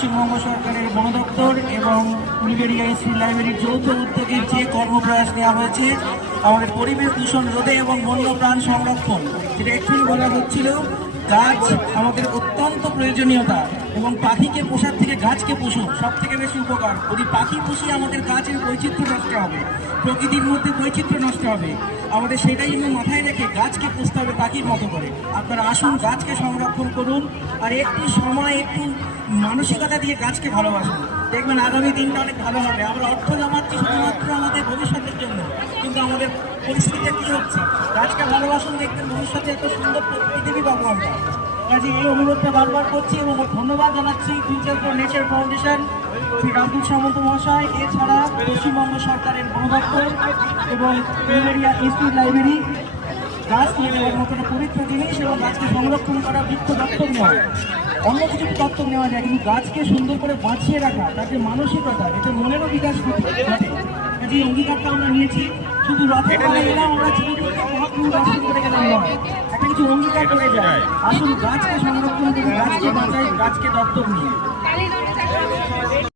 পশ্চিমবঙ্গ সরকারের বন দপ্তর এবং উলিবেরিয়া স্ট্রিট লাইব্রেরির যৌথ উদ্যোগের যে কর্মপ্রয়াস নেওয়া হয়েছে, আমাদের পরিবেশ দূষণ রোধে এবং বন্যপ্রাণ সংরক্ষণ, যেটা এক্ষুনি বলা হচ্ছিল, গাছ আমাদের অত্যন্ত প্রয়োজনীয়তা এবং পাখিকে পোষার থেকে গাছকে পোষো সব থেকে বেশি উপকার। যদি পাখি পুষি, আমাদের গাছের বৈচিত্র্য নষ্ট হবে, প্রকৃতির মধ্যে বৈচিত্র্য নষ্ট হবে। আমাদের সেটাই জন্য মাথায় রেখে গাছকে পুষতে হবে পাখির মতো করে। আপনারা আসুন, গাছকে সংরক্ষণ করুন। আর একটু সময়, একটু মানসিকতা দিয়ে গাছকে ভালোবাসুন দেখবেন আগামী দিনটা অনেক ভালো হবে। আমরা অর্থ জমাচ্ছি শুধুমাত্র আমাদের ভবিষ্যতের জন্য, কিন্তু আমাদের পরিস্থিতিতে কী হচ্ছে? গাছকে ভালোবাসুন, দেখবেন ভবিষ্যতে এত সুন্দর পৃথিবী পাবো আমরা। কাজে এই অনুরোধটা বারবার করছি এবং ধন্যবাদ জানাচ্ছি future for nature foundation Shri Rajdeep Samanta মহাশয়, এছাড়া পশ্চিমবঙ্গ সরকারের বন এবং লাইব্রেরি গাছ নিয়ে মতো একটা পবিত্র জিনিস এবং গাছকে সংরক্ষণ করা বৃক্ষ দত্তক নেওয়া অন্য কিছু দত্তক নেওয়া যায় কিন্তু গাছকে সুন্দর করে বাঁচিয়ে রাখা তাতে মানসিকতা এতে মনেরও বিকাশ ঘটে এই অঙ্গীকারটা আমরা নিয়েছি। শুধু রথে করে গেলাম আমরা চিরদিনকে মহাপ্রভু দর্শন করে গেলাম নয়। একটা কিছু অঙ্গীকার করে যায়। আসুন গাছকে সংরক্ষণ করে গাছকে বাঁচাই গাছকে দত্তক নিয়ে।